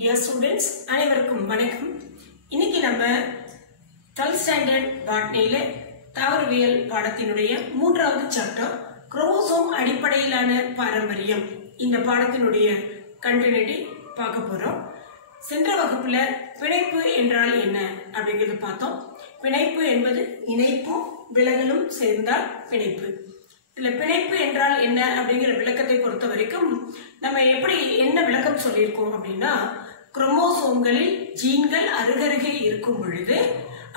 Dear students, அனைவருக்கும் வணக்கம். இன்னைக்கு நம்ம 12th ஸ்டாண்டர்ட் பாட்னியில தாவரவியல் பாடத்தினுடைய 3வது சாப்டர் குரோமோசோம் அடிப்படையிலான பாரம்பரியம் இந்த பாடத்தினுடைய கண்டினியூட்டி பார்க்க போறோம். சென்ற வகுப்புல பிணைப்பு என்றால் என்ன அப்படிங்கறது பார்த்தோம். பிணைப்பு என்பது இணைப்பும் விலகலும் சேர்ந்தால் பிணைப்பு. இதுல பிணைப்பு என்றால் என்ன அப்படிங்கிற விளக்கத்தை பொறுத்த வரைக்கும் நம்ம என்ன விளக்கம் சொல்லியிருக்கோம் அப்படின்னா, குரோமோசோம்களில் ஜீன்கள் அருகருகே இருக்கும் பொழுது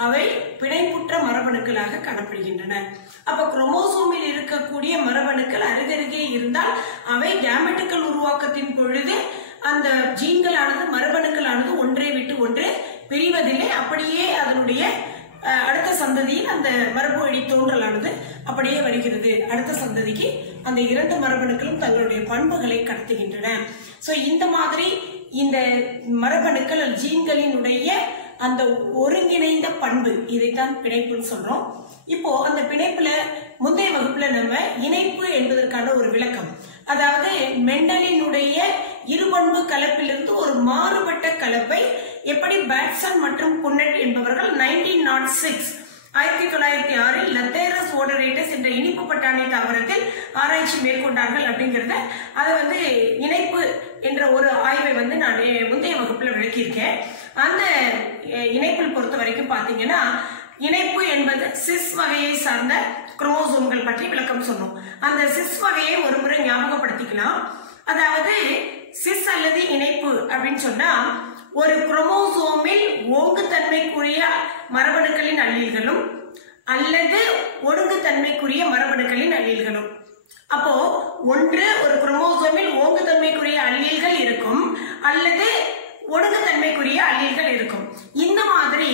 அவை பிணைப்புற்ற மரபணுக்களாக காணப்படுகின்றன. அப்ப குரோமோசோமில் இருக்கக்கூடிய மரபணுக்கள் அருகருகே இருந்தால் அவை கேமெட்டுகள் உருவாக்கத்தின் பொழுது அந்த ஜீன்களானது மரபணுக்களானது ஒன்றை விட்டு ஒன்று பிரிவதில்லை. அப்படியே அதனுடைய அடுத்த சந்ததியில் அந்த மரபு வழி தோன்றலானது அப்படியே வருகிறது. அடுத்த சந்ததிக்கு அந்த இரண்டு மரபணுக்களும் தங்களுடைய பண்புகளை கடத்துகின்றன. சோ இந்த மாதிரி இந்த மரபணுக்கள் ஜீன்களினுடைய அந்த ஒருங்கிணைந்த பண்பு, இதைத்தான் பிணைப்புன்னு சொல்றோம். இப்போ அந்த பிணைப்புல முந்தைய வகுப்புல நம்ம இணைப்பு என்பதற்கான ஒரு விளக்கம், அதாவது மெண்டலினுடைய இருபண்பு கலப்பிலிருந்து ஒரு மாறுபட்ட கலப்பை எப்படி பேட்சன் மற்றும் புன்னட் என்பவர்கள் 1906 லத்தேரஸ் ஓடரேட்டஸ் என்ற இனிப்பு பட்டாணி தாவரத்தில் ஆராய்ச்சி மேற்கொண்டார்கள் அப்படிங்கறத அதை இணைப்பு என்ற ஒரு ஆய்வை நான் முந்தைய வகுப்புல விளக்கியிருக்கேன். அந்த இணைப்பில் பொறுத்த வரைக்கும் பாத்தீங்கன்னா, இணைப்பு என்பது சிஸ் வகையை சார்ந்த குரோமோசோம்கள் பற்றி விளக்கம் சொன்னோம். அந்த சிஸ் வகையை ஒரு முறை ஞாபகப்படுத்திக்கலாம். அதாவது சிஸ் அல்லது இணைப்பு அப்படின்னு சொன்னா, ஒரு குரோமோசோமில் ஓங்குத்தன்மைக்குரிய மரபணுக்களின் அல்லீல்களும் அல்லது ஒடுங்குத்தன்மைக்குரிய மரபணுக்களின் அல்லீல்களும். அப்போ ஒன்று ஒரு குரோமோசோமில் ஓங்குத்தன்மைக்குரிய அல்லீல்கள் இருக்கும் அல்லது ஒடுங்குத்தன்மைக்குரிய அல்லீல்கள் இருக்கும். இந்த மாதிரி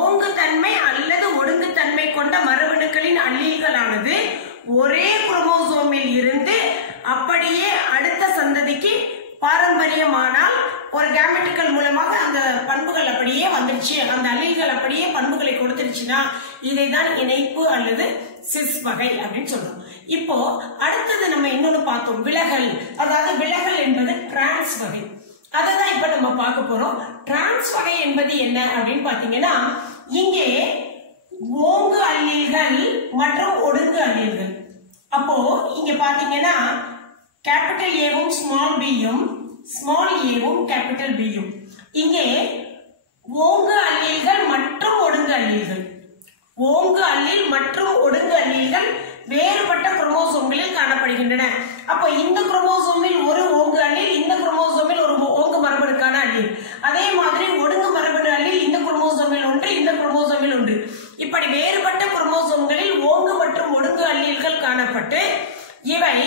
ஓங்குத்தன்மை அல்லது ஒடுங்குத்தன்மை கொண்ட மரபணுக்களின் அல்லீல்களானது ஒரே குரோமோசோமில் இருந்து அப்படியே அடுத்த சந்ததிக்கு பாரம்பரியமானால் ஒரு கேமெட்டுகள் மூலமாக அந்த பண்புகள் அப்படியே வந்துருச்சு, அந்த அல்லீல்கள் அப்படியே பண்புகளை கொடுத்துருச்சுன்னா இதைதான் இணைப்பு அல்லது சிஸ் வகை அப்படின்னு சொல்றோம். இப்போ அடுத்தது நம்ம இன்னொன்னு பார்த்தோம், விலகல். அதாவது விலகல் என்பது டிரான்ஸ் வகை. அததான் இப்ப நம்ம பார்க்க போறோம். டிரான்ஸ் வகை என்பது என்ன அப்படின்னு பாத்தீங்கன்னா, இங்கே ஓங்கு அல்லீல்கள் மற்றும் ஒடுங்கு அல்லீல்கள். அப்போ இங்க பாத்தீங்கன்னா கேபிட்டல் ஏவும் ஸ்மால் பியும் ஸ்மால் ஏவும் கேபிட்டல் பியும். இங்கே ஓங்கு அல்லீல்கள் மற்றும் ஒடுங்கு அல்லீல்கள், ஓங்கு அல்லீல் மற்றும் ஒடுங்கு அல்லீல்கள் வேறுபட்ட குரோமோசோம்களில் காணப்படுகின்றன. அப்போ இந்த குரோமோசோமில் ஒரு ஓங்கு அல்லீல், இந்த குரோமோசோமில் ஒரு ஓங்கு மரபணுக்கான அல்லீல். அதே மாதிரி ஒடுங்கு மரபணு அல்லீல் இந்த குரோமோசோமில் ஒன்று, இந்த குரோமோசோமில் ஒன்று. இப்படி வேறுபட்ட குரோமோசோம்களில் ஓங்கு மற்றும் ஒடுங்கு அல்லீல்கள் காணப்பட்டு இவை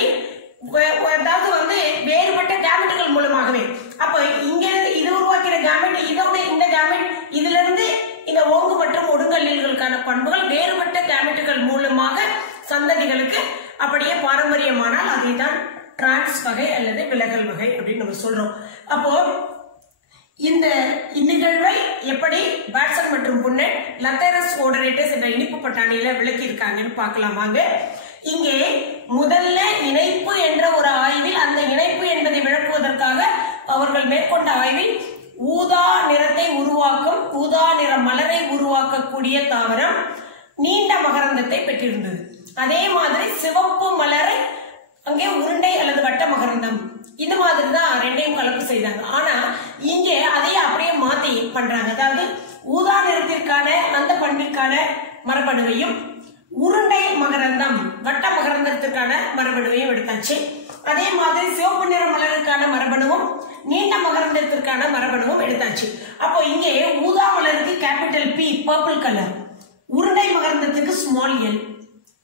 அதாவது வேறுபட்ட கேமெட்டுகள் மூலமாகவே, அப்ப இங்க இது உருவாக்கிற கேமெட் இதோட இந்த கேமெட் இதுல இருந்து இந்த ஓங்கு மற்றும் ஒடுங்கு அல்லீல்களுக்கான பண்புகள் வேறுபட்ட கேமெட்டுகள் மூலமாக சந்ததிகளுக்கு அப்படியே பாரம்பரியமானால் அதைதான் டிரான்ஸ் வகை அல்லது விலகல் வகை அப்படின்னு நம்ம சொல்றோம். அப்போ இந்த நிகழ்வை எப்படி பேட்சன் மற்றும் புன்னட் லத்தேரஸ் ஓடரேட்டஸ் என்ற இனிப்பு பட்டாணியில விளக்கி இருக்காங்கன்னு பார்க்கலாமாங்க. இங்கே முதல்ல இணைப்பு என்ற ஒரு ஆய்வில், அந்த இணைப்பு என்பதை விளக்குவதற்காக அவர்கள் மேற்கொண்ட ஆய்வில் ஊதா நிறத்தை உருவாக்கும், ஊதா நிற மலரை உருவாக்கக்கூடிய தாவரம் நீண்ட மகரந்தத்தை பெற்றிருந்தது. அதே மாதிரி சிவப்பு மலரை அங்கே உருண்டை அல்லது வட்ட மகரந்தம், இந்த மாதிரி தான் ரெண்டையும் கலப்பு செய்தாங்க. ஆனா இங்கே அதையே அப்படியே மாத்தி பண்றாங்க. அதாவது ஊதா நிறத்திற்கான அந்த பண்பிற்கான மரபணுவையும் உருண்டை மகரந்தம் வட்ட மகரந்தத்திற்கான மரபணுவையும் எடுத்தாச்சு. அதே மாதிரி சிவப்பு நிற மலருக்கான மரபணுவும் நீண்ட மகரந்தத்திற்கான மரபணுவும் எடுத்தாச்சு. அப்போ இங்கே ஊதா மலருக்கு கேபிட்டல் பி பர்பிள் கலர், உருண்டை மகரந்தத்துக்கு ஸ்மால் எல்,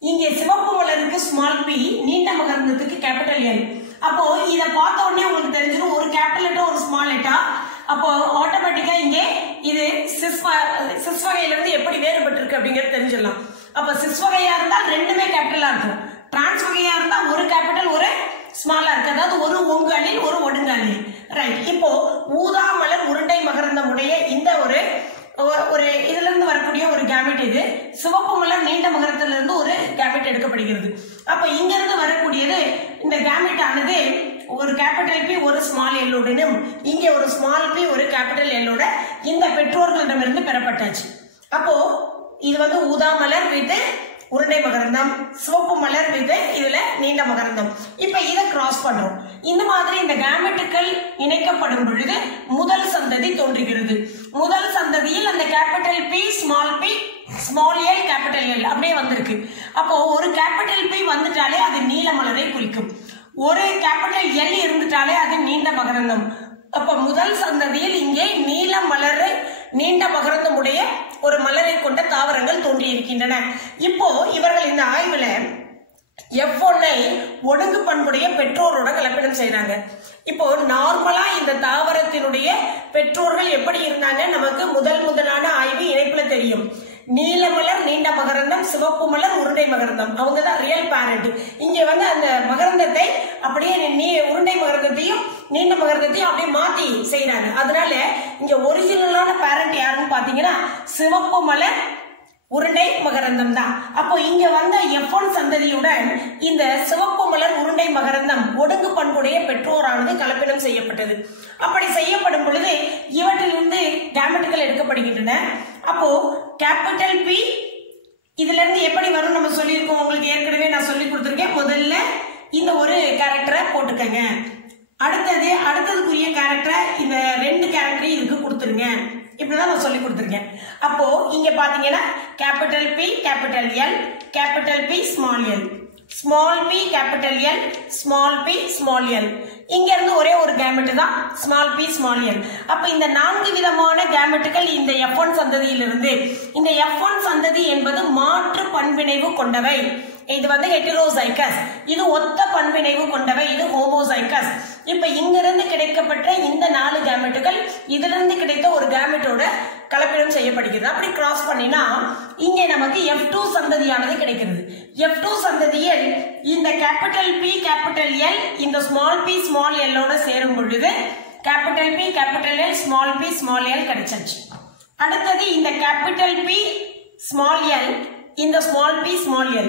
இங்கே சிவப்பு மலருக்கு ஸ்மால் பி, நீண்ட மகரந்தத்துக்கு கேபிட்டல் எல். அப்போ இத பார்த்த உடனே உங்களுக்கு தெரிஞ்சிடும் ஒரு கேபிட்டல் லெட்டர் ஒரு ஸ்மால் லெட்டர். அப்போ ஆட்டோமேட்டிக்கா இங்கே இது சிஸ் வகையில இருந்து எப்படி வேறுபட்டு இருக்கு அப்படிங்கிறது தெரிஞ்சிடலாம். அப்ப சிஸ் வகையா இருந்தால் ரெண்டுமே கேபிட்டலா இருக்கும், டிரான்ஸ் வகையா இருந்தா ஒரு கேபிட்டல் ஒரு ஸ்மாலா இருக்கு, அதாவது ஒரு ஓங்கு அல்லீல் ஒரு ஒடுங்கு அல்லீல். ரைட். இப்போ ஊதா மலர் உருண்டை மகரந்தம் உடைய இந்த ஒரு இதுல இருந்து வரக்கூடிய ஒரு கேமெட், இது சிவப்பு மலர் நீண்ட மகரத்துல இருந்து ஒரு கேமெட் எடுக்கப்படுகிறது. அப்ப இங்க இருந்து வரக்கூடியது இந்த கேமெட் ஆனது ஒரு கேபிட்டல் பி ஒரு ஸ்மால் எல் உடனே மற்றும் இங்கே ஒரு ஸ்மால் p ஒரு கேபிட்டல் L ஓட இந்த பெற்றோர்களிடமிருந்து பெறப்பட்டாச்சு. அப்போ இது வந்து ஊதா மலர் வித் உருண்டை மகரந்தம், சிவப்பு மலர் வித் இதுல நீண்ட மகரந்தம். இப்ப இதை கிராஸ் பண்றோம். இந்த மாதிரி இந்த கேமெட்டுகள் இணைக்கப்படும் பொழுது முதல் சந்ததி தோன்றுகிறது. முதல் சந்ததியில் அந்த capital P small L capital L அப்படியே வந்திருக்கு. அப்போ ஒரு கேபிட்டல் P வந்துட்டாலே அது நீல மலரை குறிக்கும், ஒரு கேபிட்டல் L இருந்துட்டாலே அது நீண்ட மகரந்தம். அப்ப முதல் சந்ததியில் இங்கே நீல மலர் நீண்ட மகரந்தம் உடைய ஒரு மலரை கொண்ட தாவரங்கள் தோன்றி இருக்கின்றன. இப்போ இவர்கள் இந்த ஆய்வுல F1 ஒடுங்கு பண்புடைய பெற்றோரோட கலப்பிடம் செய்யறாங்க. இப்போ நார்மலா இந்த தாவரத்தினுடைய பெற்றோர்கள் எப்படி இருந்தாங்க நமக்கு முதலான ஆய்வு இணைப்புல தெரியும். நீல மலர் நீண்ட மகரந்தம், சிவப்பு மலர் உருண்டை மகரந்தம், அவங்கதான் ரியல் பேரண்ட். இங்க வந்து அந்த மகரந்தத்தை அப்படியே உருண்டை மகரந்தத்தையும் நீண்ட மகரந்தத்தையும் அப்படியே மாத்தி செய்யறாங்க. அதனால இங்க ஒரிஜினலான பேரண்ட் யாருன்னு பாத்தீங்கன்னா சிவப்பு மலர் உருண்டை மகரந்தம் தான். அப்போ இங்க வந்த F1 சந்ததியுடன் இந்த சிவப்பு மலர் உருண்டை மகரந்தம் ஒடுங்கு பண்புடைய பெற்றோரானது கலப்பினம் செய்யப்பட்டது. அப்படி செய்யப்படும் பொழுது இவற்றிலிருந்து கேமெட்டுகள் எடுக்கப்படுகின்றன. அப்போ கேபிட்டல் P இதுல இருந்து எப்படி வரும் நம்ம சொல்லியிருக்கோம், உங்களுக்கு ஏற்கனவே நான் சொல்லி கொடுத்திருக்கேன். முதல்ல இந்த ஒரு கேரக்டரை போட்டுக்கங்க, அடுத்ததுக்குரிய கேரக்டரை இந்த 2 கேரக்டரையும் இதுக்கு கொடுத்துருங்க, இப்படிதான் நான் சொல்லி கொடுத்திருக்கேன். அப்போ இங்க பாத்தீங்கன்னா capital P capital L capital P small L, small p capital L small p small L. இங்க இருந்து ஒரே ஒரு கேமெட் தான் ஸ்மால் p ஸ்மால் L. அப்ப இந்த 4 விதமான கேமெட்டுகள் இந்த F1 சந்ததியிலிருந்து. இந்த F1 சந்ததி என்பது மாற்று பண்பிணைவு கொண்டவை. இது வந்து ஹெட்டரோசைகஸ், இது ஒத்த பண்பிணைவு கொண்டவை, இது ஹோமோசைகஸ். இப்ப இங்கிருந்து கிடைக்கப்பட்ட இந்த 4 கேமெட்டுகள் இதிலிருந்து கிடைத்த ஒரு கேமெட்டோட கலப்பினம் செய்யப்படுகிறது. அப்படி கிராஸ் பண்ணினா இங்க நமக்கு F2 சந்ததியானது கிடைக்கிறது. F2 சந்ததியில் இந்த கேபிட்டல் P கேபிட்டல் L இந்த ஸ்மால் p ஸ்மால் L ஓட சேரும் பொழுது capital P capital L small p small L கிடைச்சிருச்சு. அடுத்தது இந்த கேபிட்டல் P ஸ்மால் L இந்த ஸ்மால் p ஸ்மால் L.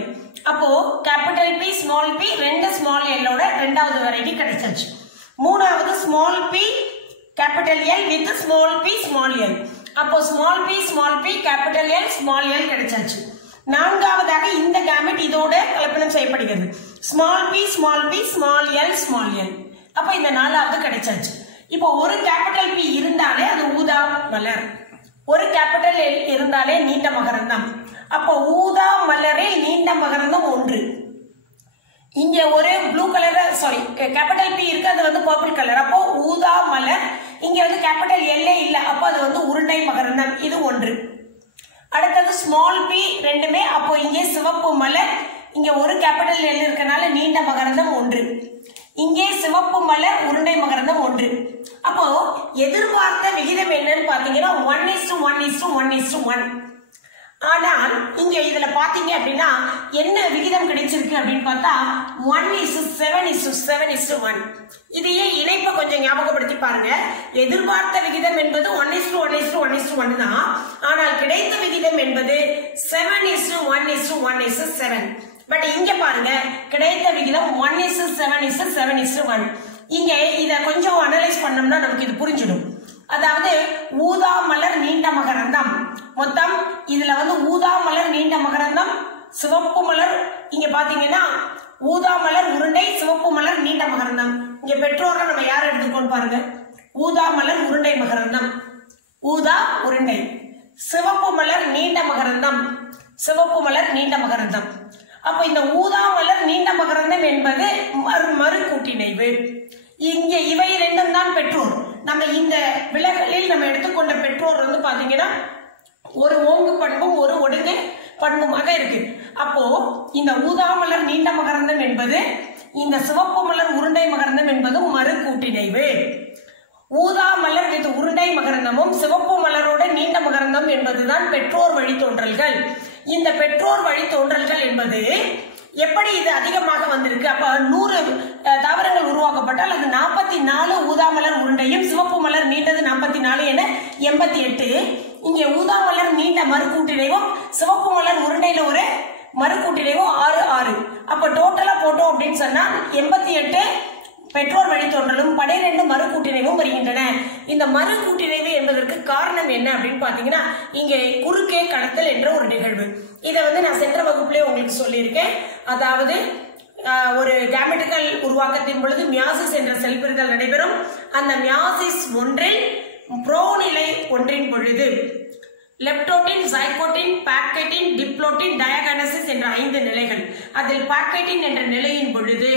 அப்போ capital P small p 2 small L ஓட இரண்டாவது வெரைட்டி கிடைச்சிருச்சு. மூணாவது small p capital L with small p small L. அப்போ small p capital L small L கிடைச்சிருச்சு. நான்காவதாக இந்த கேமெட் இதோட கலப்பினம் செய்யப்படுகிறது. Small p small L small L. அப்ப இந்த நாலாவது கிடைச்சிருச்சு. இப்போ ஒரு கேபிட்டல் P இருந்தாலே அது ஊதா மலர், ஒரு கேபிட்டல் L இருந்தாலே நீண்ட மகரந்தம். அப்போ ஊதா மலரில் நீண்ட மகரந்தம் 1. இங்க ஒரு ப்ளூ கலர் கேபிட்டல் P இருக்கு, அது வந்து பர்பிள் கலர். அப்போ ஊதா மலர், இங்க வந்து கேபிட்டல் L இல்ல, அப்போ அது வந்து உருண்டை மகரந்தம், இது 1. அடுத்தது ஸ்மால் p ரெண்டுமே, அப்போ இங்கே சிவப்பு மலர், இங்க ஒரு கேபிட்டல் L இருக்கனால நீண்ட மகரந்தம் 1. இங்கே சிவப்பு மலர் உருண்டை மகரந்தம் 1. அப்போ எதிர்பார்த்த விகிதம் என்னன்னு பாத்தீங்கன்னா 1:1:1:1. ஆனால் இங்க இதுல பாத்தீங்க அப்படின்னா என்ன விகிதம் கிடைச்சிருக்கு அப்படின்னு பார்த்தா 1:7:7:1. இதையே இணைப்பை கொஞ்சம் ஞாபகப்படுத்தி பாருங்க. எதிர்பார்த்த விகிதம் என்பது 1:1:1:1 தான். ஆனால் கிடைத்த விகிதம் என்பது 7:1:1:7. பட் இங்க பாருங்க கிடைத்த விகிதம் 1:7:7:1. இங்க இத கொஞ்சம் அனலைஸ் பண்ணோம்னா நமக்கு இது புரிஞ்சிடும். அதாவது ஊதா மலர் நீண்ட மகரந்தம், மொத்தம் இதுல வந்து ஊதா மலர் நீண்ட மகரந்தம், சிவப்பு மலர், இங்க பாத்தீங்கன்னா ஊதா மலர் உருண்டை, சிவப்பு மலர் நீண்ட மகரந்தம். இங்க பெற்றோர்கள் நம்ம யார் எடுத்துக்கோன்னு பாருங்க. ஊதா மலர் உருண்டை மகரந்தம், ஊதா உருண்டை, சிவப்பு மலர் நீண்ட மகரந்தம், சிவப்பு மலர் நீண்ட மகரந்தம். அப்ப இந்த ஊதா மலர் நீண்ட மகரந்தம் என்பது மறு கூட்டிணைவு. இங்க இவை ரெண்டும் தான் பெற்றோர். நம்ம இந்த விலகலில் நம்ம எடுத்துக்கொண்ட பெற்றோர் வந்து பாத்தீங்கன்னா ஒரு ஓங்கு பண்பும் ஒரு ஒடுங்கு பண்புமாக இருக்கு. அப்போ இந்த ஊதா மலர் நீண்ட மகரந்தம் என்பது இந்த சிவப்பு மலர் உருண்டை மகரந்தம் என்பது மறு கூட்டிணைவு. ஊதா மலர் வித் உருண்டை மகரந்தமும் சிவப்பு மலரோட நீண்ட மகரந்தம் என்பதுதான் பெற்றோர் வழித்தோன்றல்கள். இந்த பெற்றோர் வழித்தோன்றல்கள் என்பது எப்படி இது அதிகமாக வந்திருக்கு? அப்ப 100 தாவரங்கள் உருவாக்கப்பட்டால் அது 44 ஊதா மலர் உருண்டையும் சிவப்பு மலர் நீண்டது 44 என 88. இங்க ஊதா மலர் நீண்ட மறுக்கூட்டிணைவும் சிவப்பு மலர் உருண்டையில ஒரு மறுக்கூட்டிணைவும் 6. அப்ப டோட்டலா போட்டோம் அப்படின்னு சொன்னா 88 பெற்றோர் வழித்தோன்றலும் 12 மறு கூட்டிணைவும் வருகின்றன. இந்த மறு கூட்டிணைவு என்பதற்கு காரணம் என்ன அப்படின்னு பாத்தீங்கன்னா, இங்கே குறுக்கே கடத்தல் என்ற ஒரு நிகழ்வு. இதை நான் சென்ற வகுப்புலேயே உங்களுக்கு சொல்லியிருக்கேன். அதாவது ஒரு கேமெட்டுகள் உருவாக்கத்தின் பொழுது மியாசிஸ் என்ற செல் பிரிதல் நடைபெறும். அந்த மியாசிஸ் ஒன்றில் புரோநிலை ஒன்றின் பொழுது லெப்டோட்டின், சைகோட்டின், பாக்கெட்டின், டிப்ளோட்டின், டயகனசிஸ் என்ற 5 நிலைகள். அதில் பாக்கெட்டின் என்ற நிலையின் பொழுது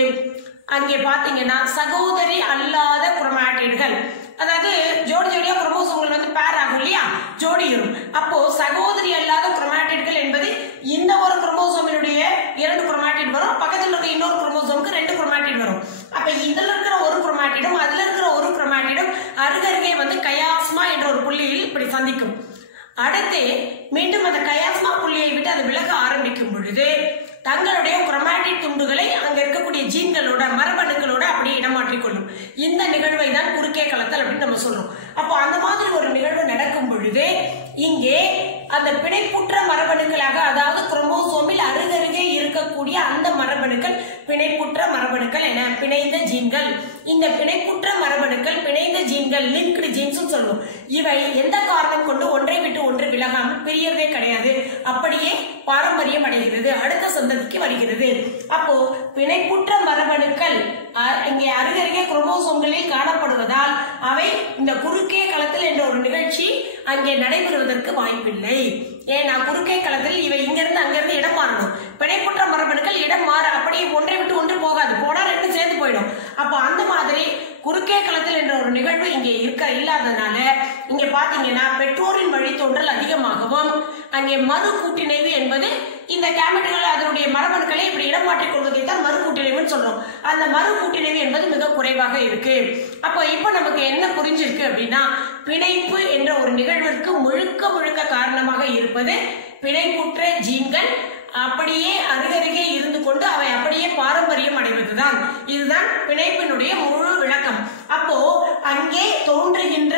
அங்கே பாத்தீங்கன்னா சகோதரி அல்லாத குரோமாட்டிடுகள், அதாவது ஜோடி ஜோடியா குரோமோசோம்கள் பேர் ஆகும் இல்லையா, ஜோடியும். அப்போ சகோதரி அல்லாத குரோமாட்டிடுகள் என்பது இந்த ஒரு குரோமோசோமினுடைய 2 குரோமாட்டிட் வரும், பக்கத்தில் இருக்க இன்னொரு குரோமோசோமுக்கு 2 குரோமாட்டிட் வரும். அப்ப இதுல இருக்கிற ஒரு குரோமாட்டிடும் அதுல இருக்கிற ஒரு குரோமாட்டிடும் அருகருகே கயாஸ்மா என்ற ஒரு புள்ளியில் இப்படி சந்திக்கும். அடுத்து மீண்டும் அந்த கயாஸ்மா புள்ளியை விட்டு அது விலக ஆரம்பிக்கும் பொழுது தங்களுடைய குரோமாட்டிட் துண்டுகளை அங்க இருக்கக்கூடிய ஜீன்களோட மரபணுக்களோட அப்படியே இடமாற்றிக் கொள்ளும். இந்த நிகழ்வை தான் குறுக்கே கலத்தல் அப்படின்னு நம்ம சொல்றோம். அப்போ அந்த மாதிரி ஒரு நிகழ்வு நடக்கும் பொழுது இங்கே அந்த பிணைப்புற்ற மரபணுக்களாக, அதாவது குரோமோசோமில் அருகருகே இருக்கக்கூடிய அந்த மரபணுக்கள் பிணைப்புற்ற மரபணுக்கள் என பிணைந்த ஜீன்கள். இந்த பிணைப்புற்ற மரபணுக்கள் பிணைந்த ஜீன்கள், லிங்க்டு ஜீன்ஸ் சொல்லுவோம். இவை எந்த காரணம் கொண்டு ஒன்றை விட்டு ஒன்று விலகாமல் பிரியறதே கிடையாது, அப்படியே பாரம்பரியம் அடைகிறது, அடுத்த சந்ததிக்கு வருகிறது. அப்போ பிணைப்புற்ற மரபணுக்கள் இங்கே அருகருகே குரோமோசோம்களில் காணப்படுவதால் அவை இந்த குறுக்கே களத்தில் என்ற ஒரு நிகழ்ச்சி அங்கே நடைபெறுவதற்கு வாய்ப்பில்லை. ஏன்னா குறுக்கே களத்தில் இவை இங்கிருந்து அங்கிருந்து இடம் மாறணும். பிணைப்புற்ற மரபணுக்கள் இடம் மாற அப்படியே ஒன்றை விட்டு ஒன்று போகாது, போனா 2 சேர்ந்து போயிடும். அப்ப அந்த மாதிரி குறுக்கே களத்தில் என்ற ஒரு நிகழ்வு இங்கே இல்லாததுனால இங்க பாத்தீங்கன்னா பெற்றோரின் வழித்தோன்றல் அதிகமாகவும் அங்கே மறு கூட்டிணைவு என்பது இந்த கேமெட்டுகள் அதனுடைய மரபணுக்களை இப்படி இடமாற்றிக் கொள்வதை தான் மறு கூட்டிணைவுன்னு சொல்றோம். அந்த மறு கூட்டிணைவு என்பது மிக குறைவாக இருக்கு. அப்போ இப்ப நமக்கு என்ன புரிஞ்சிருக்கு அப்படின்னா, பிணைப்பு என்ற ஒரு நிகழ்விற்கு முழுக்க முழுக்க காரணமாக இருப்பது பிணைப்புற்ற ஜீன்கள் அப்படியே அருகருகே இருந்து கொண்டு அவை அப்படியே பாரம்பரியம் அடைவதுதான். இதுதான் பிணைப்பினுடைய முழு விளக்கம். அப்போ அங்கே தோன்றுகின்ற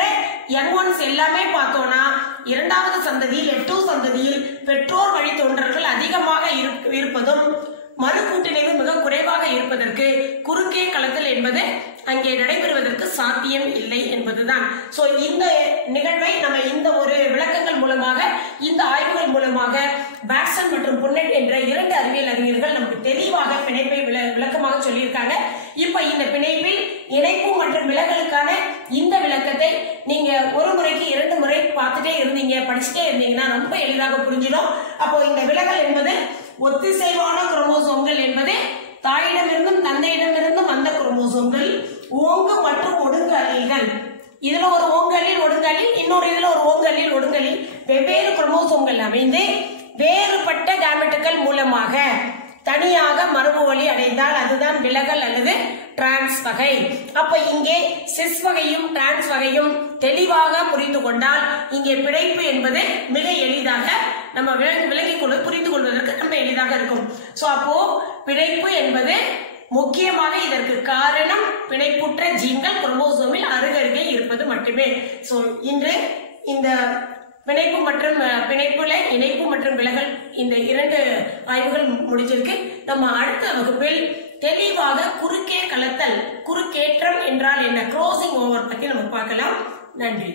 யங் ஒன்ஸ் எல்லாமே பார்த்தோம்னா இரண்டாவது சந்ததியில் 8 சந்ததியில் பெற்றோர் வழி தோன்றல்கள் அதிகமாக இருப்பதும் மறு கூட்டிணைவு மிக குறைவாக இருப்பதற்கு குறுக்கே களத்தல் என்பது அங்கே நடைபெறுவதற்கு சாத்தியம் இல்லை என்பதுதான். சோ இந்த நிகழ்வை நம்ம இந்த ஒரு விளக்கங்கள் மூலமாக, இந்த ஆய்வுகள் மூலமாக பேட்சன் மற்றும் புன்னட் என்ற 2 அறிவியல் அறிஞர்கள் நமக்கு தெளிவாக பிணைப்பை விளக்கமாக சொல்லியிருக்காங்க. இப்ப இந்த பிணைப்பில் இணைப்பு மற்றும் விலகலுக்கான இந்த விளக்கத்தை நீங்க ஒரு முறைக்கு 2 முறை பார்த்துட்டே இருந்தீங்க, படிச்சுட்டே இருந்தீங்கன்னா ரொம்ப எளிதாக புரிஞ்சிடும். அப்போ இந்த விலகல் என்பது ஒத்திசைவான குரோமோசோம்கள் என்பது தாயிடமிருந்தும் தந்தையிடமிருந்தும் வந்த குரோமோசோம்கள், ஓங்கு மற்றும் ஒடுங்கு அலீல்கள். இதுல ஒரு ஓங்கு அலீல் ஒடுங்கு அலீல், இன்னொரு இதுல ஒரு ஓங்கு அலீல் ஒடுங்கு அலீல், வெவ்வேறு குரோமோசோம்கள் அமைந்து வேறுபட்ட கேமெட்டுகள் மூலமாக தனியாக மரபு வழி அடைந்தால் அதுதான் விலகல் அல்லது டிரான்ஸ் வகை. அப்ப இங்கே சிஸ் வகையும் டிரான்ஸ் வகையும் தெளிவாக புரிந்து கொண்டால் இங்கே பிணைப்பு என்பது மிக எளிதாக நம்ம விளங்கிக் கொண்டு புரிந்து கொள்வதற்கு ரொம்ப எளிதாக இருக்கும். சோ அப்போ பிணைப்பு என்பது முக்கியமாக இதற்கு காரணம் பிணைப்புற்ற ஜீன்கள் குரோமோசோமில் அருகருகே இருப்பது மட்டுமே. சோ இன்று இந்த பிணைப்பு மற்றும் இணைப்பு மற்றும் விலகல் இந்த 2 ஆய்வுகள் முடிஞ்சிருக்கு. நம்ம அடுத்த வகுப்பில் தெளிவாக குறுக்கே கலத்தல், குறுக்கேற்றம் என்றால் என்ன, க்ரோசிங் ஓவர் பத்தி நம்ம பார்க்கலாம். நன்றி.